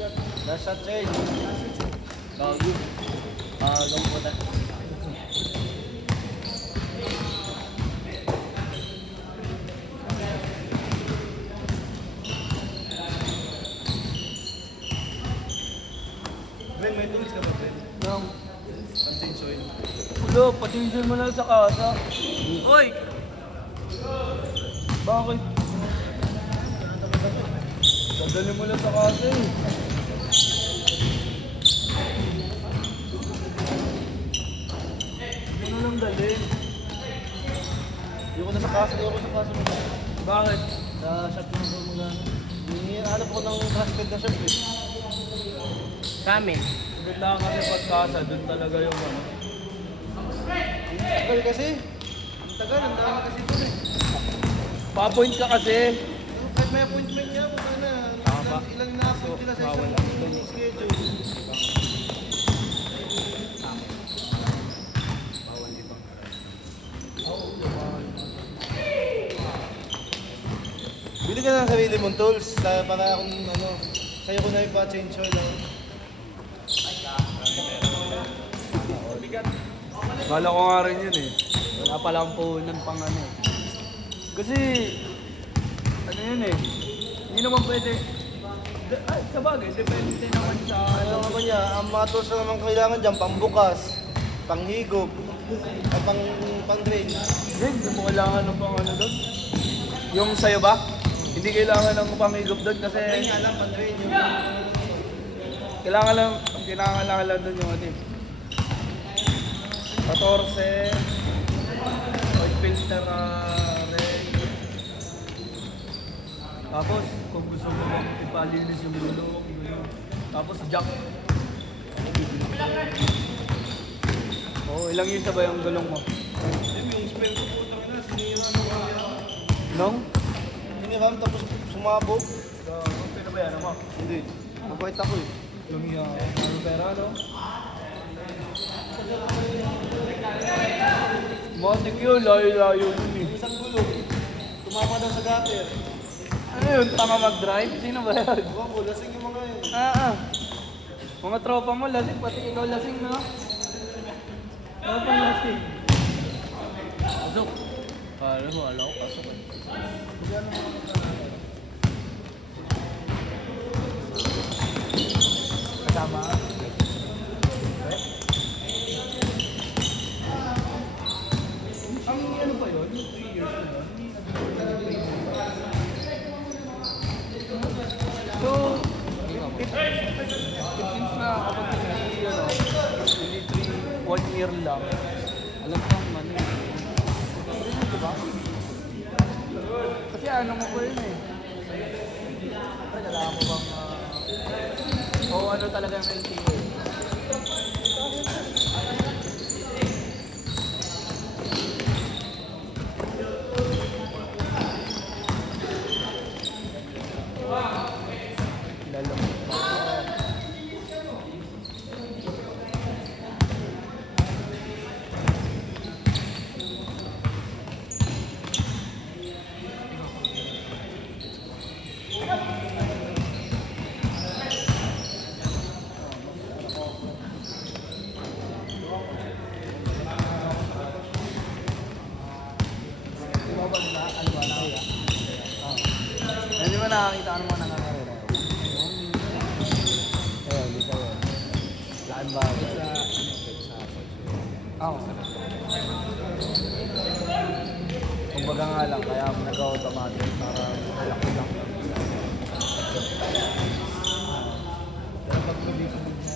Last shot, Jay. Bago. Bago po na. Ben, may tulis ka ba, Ben? Nang, Pansin soil. ulo, patingin mo lang sa kasa. Hoy! Bakit? Dadali mo lang sa kasa eh. Ano lang dali? Ayoko na sa kaso, ayoko sa kaso mo. Bakit? Sa shot mo na magano. Hanap ko ng trusted na shot eh. Sa amin. Sagot lang kasi pagkasa, dun talaga yung ano. Ang tagal kasi. Ang tagal, ang dami kasi ito eh. Pa-point ka kasi. Kahit may appointment niya, kung na. Tama. Ilang na-appoint sila sa Bawal. isang schedule. Bili ka na ng sarili mong tools para kung ano, sa'yo ko na yung pa-change oil. Kala ko nga rin yun eh. Wala palang puhunan pang ano eh. Kasi, ano yun eh. Hindi naman pwede. Ay, sabagay, depende naman sa Ano naman niya, ang mga tools na naman kailangan dyan, pangbukas, panghigop, at pang-drain. Hindi mo kailangan ng pang ano doon. Yung sa'yo ba? Hindi kailangan ng pamigop doon kasi Drain nga lang, pang-drain yung kailangan lang, ang kailangan lang doon yung ano eh. 14, oil filter red. Tapos, kung gusto mo ipalinis yung gulong, gulong. Tapos, jack. Oh, ilang years na ba yung gulong mo? yung spell ko po na sinira ng kaya. Nung? Hiniram tapos sumabog. Pinabayaran mo? Hindi, mabait ako eh. Lumiya. Ano pera, no? Matik yun, layo-layo yun eh. Isang gulong, tumama daw sa gutter. Ano yun, tanga mag-drive? Sino ba yun? Ewan ko, lasing yung mga yun. Mga tropa mo, lasing, pati ikaw lasing, no? Tropa lasing. Pasok. Wala ko pasok eh. Kasama. Ang ano ba yun? 3 years na yun? So, since na kapag hindi, ano, hindi 1 year lang, alam ko ang ano eh. Diba? Kasi ano mo ko yun eh. Ay, nalaman mo bang, o ano talaga yung LTO? Lalo. Hindi mo nakakita ano mo nangangarira. Ayun, di ka yun. Laan ba? Oo. Kumbaga nga lang, kaya nag-automatic para malaki lang. Pero pag tuloy-tuloy na,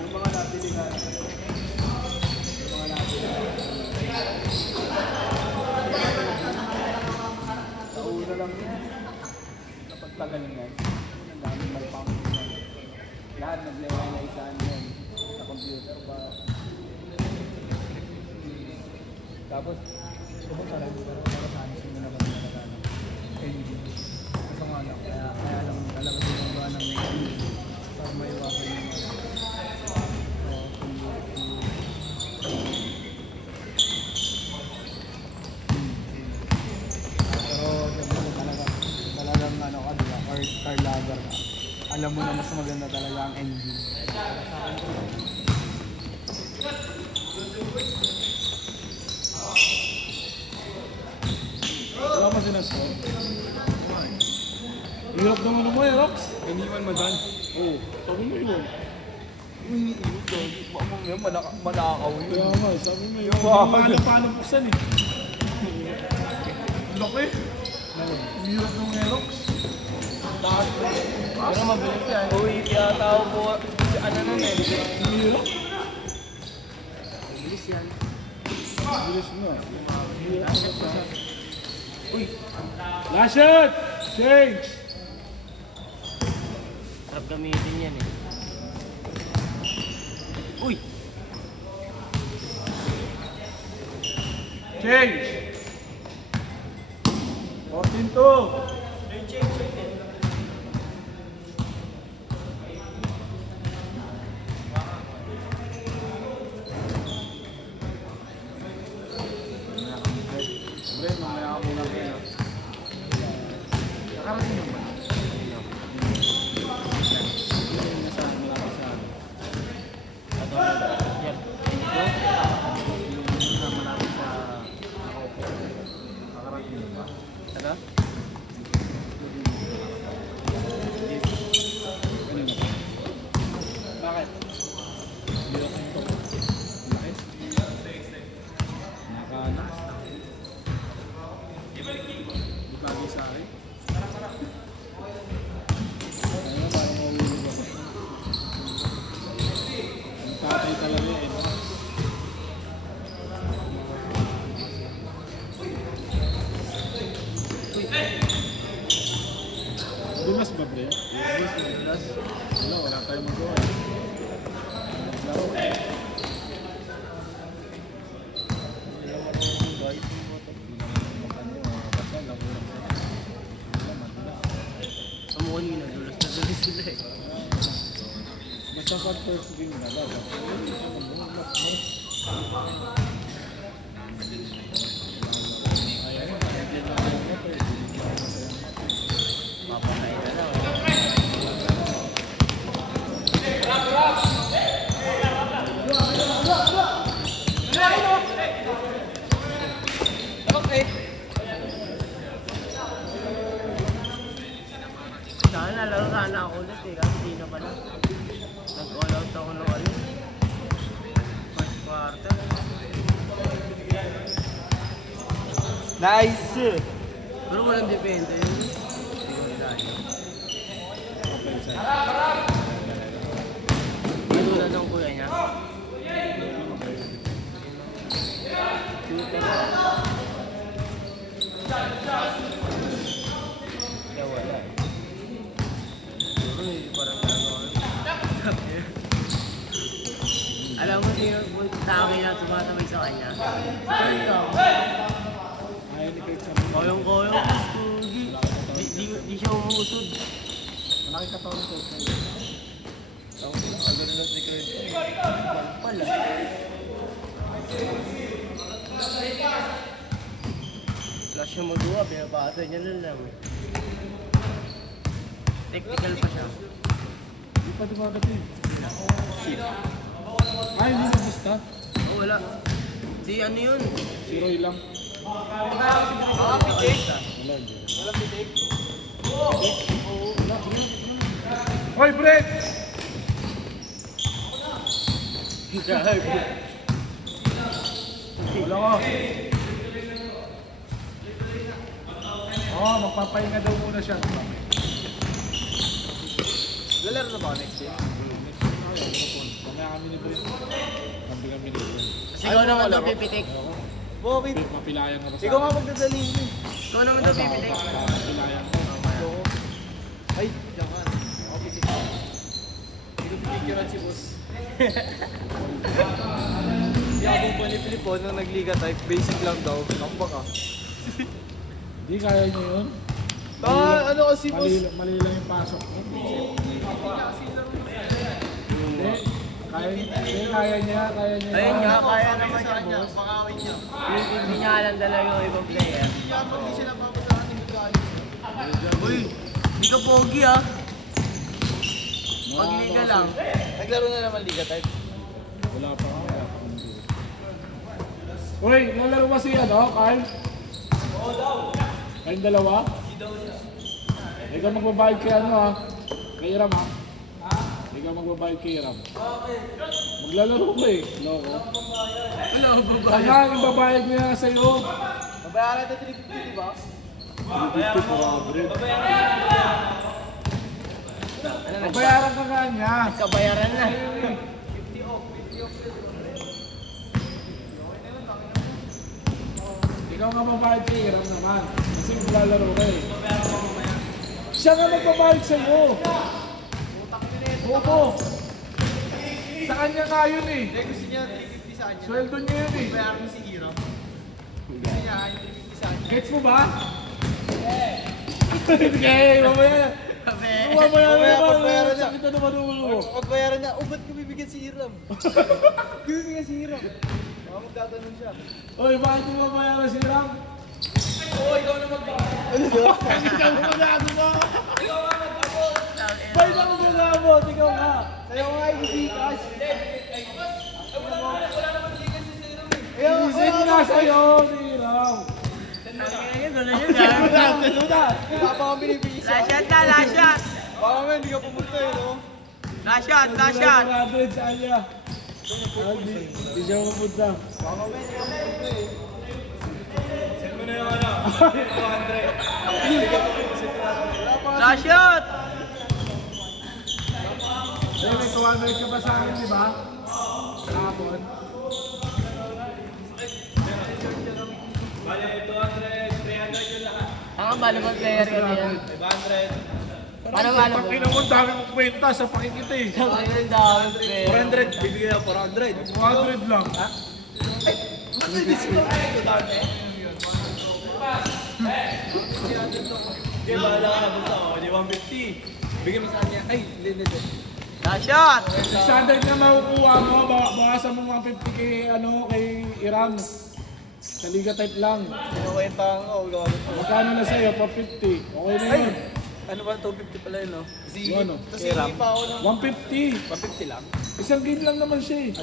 yung mga nabili na, tauna lang yan. Napagtagal yan. Ang daming malpang. Lahat naglilay-saan yan. Sa computer pa. Tapos, pumunta lang. Pero para sa anis mo naman talaga. LED. Ito nga lang. Kaya lang talaga din yung ba ng LED. Para maiwasan yung alam mo na mas maganda talaga ang engine. Wala mo sinasabi. Hirap naman mo eh, Rox. Iniwan mo dyan. Oo. Sabi mo yun. Iniiwan dyan. Baka mo yun, manakaw yun. Kaya nga, sabi mo yun. Hindi mo paano buksan eh. Laki. Hirap naman eh, Rox. Pero mabilis yan. Uy, tiyatao po. Ano nun eh. Hirap. Bilis yan. Bilis mo. Uy. Last shot! Change! Sarap gamitin yan eh. Uy! Change! 14-2! Brent, mamaya ka muna kayo. Nakarating yung ba? Nasa malapit sa ano? Yan. Yung malapit sa ako. Nakarating yung ba? Ano? Kanina pa. Bakit? Hindi ako ito. Bakit? Nakaanak. Di bagay sa akin. Ano parang mauulog ako. Ang tatay talaga eh. No? Dulas ba, Bre? Dulas. Wala tayong magawa. Laro eh. Sumukan yun, nadulas na dulas sila eh. Basta pag first game na ba? Papatay na lang. Sana laro sana ako ulit eh, kasi di na pala. Nag-all out ako ng ano. First quarter. Nice! Pero walang depende yun. Hindi ko nila yun. Natulad ng kuya niya. Shooter. Kaya wala eh. Siguro hindi parang gano'n. Alam mo sino sa akin na tumatamay sa kanya? Ikaw. Ayaw ni Kurt sabi. Koyong-koyong, Kugi. Di siya umusod. Malaki katawan ni Kurt. Agad na si Kurt. Pala. Flash yung magawa, binabasa niya na lang. Technical pa siya. Hindi pa dumadating. Ay, hindi na basta. Oh, wala. Di ano yun? Si Roy lang. Pitik. Wala, hindi. Walang pitik. Hoy, Brett! Wala ko. Magpapahinga daw muna siya. Lalaro na ba ako next year? Mamaya kami ni Brett. Kami ni Brett. Ikaw naman daw pipitik. Bakit? Mapilayan na ba sa Ikaw nga magdadalhin ko. Ikaw naman daw pipitik. Mapilayan ko. Ay, diyan ka. Ako pitik. Hindi ko pinicturean si boss. Hindi ako panipilip po nung nagliga type. Basic lang daw. Nakpa ka. Hindi, kaya niyo yun. Ano kasi boss? Mali lang yung pasok mo. Hindi. Kaya niya. Ayun nga, kaya naman niya, boss. Hindi niya alam talaga yung ibang player. Uy, hindi ka pogi ah. Pag liga lang. Naglaro na naman liga type. Wala pa ako. Uy, lalaro ba si ano, Carl? Oo daw. Kayong dalawa? Hindi daw niya. Ikaw magbabayad kay ano ha? Kay Iram ha? Ikaw magbabayad kay Iram. Bakit? Maglalaro ko eh. Loko. Wala ko ba? Kaya yung babayad niya sa'yo. Mabayaran natin 350, di ba? Babayaran ka nga niya. Kabayaran na. Ikaw nga babayad kay Iram naman. Kasi maglalaro ka eh. Siya nga magbabayad sa'yo. Oo. Sa kanya nga yun eh. Gusto niya 350 sa kanya. Sweldo niya yun eh. Bayaran mo si Ira. Gusto niya yung 350 sa kanya. Gets mo ba? Okay, mamaya. Sabi. Mamaya Mamaya naman. pagbayaran niya. Sakit na naman ulo. Pag bayaran niya, ba't ko bibigyan si Iram? Bibigyan si Iram. Baka magtatanong siya. Oy, bakit mo mabayaran si Ram? Ano ba? Ikaw mo magagawa. Ba't ako magagabot? Ikaw nga. Sa'yo nga yung Gcash. Isip nga sa'yo si Ram. Ayun, gulo yun ah. Wala pa kang binibigyan sa Last shot na, last shot. Baka nga hindi ka pumunta eh, no? Last shot, last shot. 100 sa kanya. Hindi siya mapunta. Last shot. Eh, may 200 ka pa sa akin, di ba? Kahapon. Ang volleyball player kasi yan. 500. Ano ba? Pag inamon, dami mong kwenta sa pakikita eh. Ang dami pero. 400, bibigyan ako 400. 200 lang. Hindi, bahala ka na basta ako. Di 150. Bigyan mo sa kanya. Ay, hindi. Last shot. 600 na makukuha mo, bawasan mo 150 kay, kay Iram. Sa Liga Type lang. Kinukwenta ko. Gawin ko. Magkano na sa'yo? 450. Okay na yun. Ano ba? 250 pala yun, no? Yung ano? Tapos hindi pa ako ng 150. 150 lang. Isang game lang naman siya eh.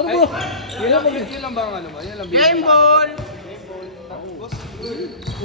Ano ba? Yun lang ba ang ano ba? Yun lang Game ball.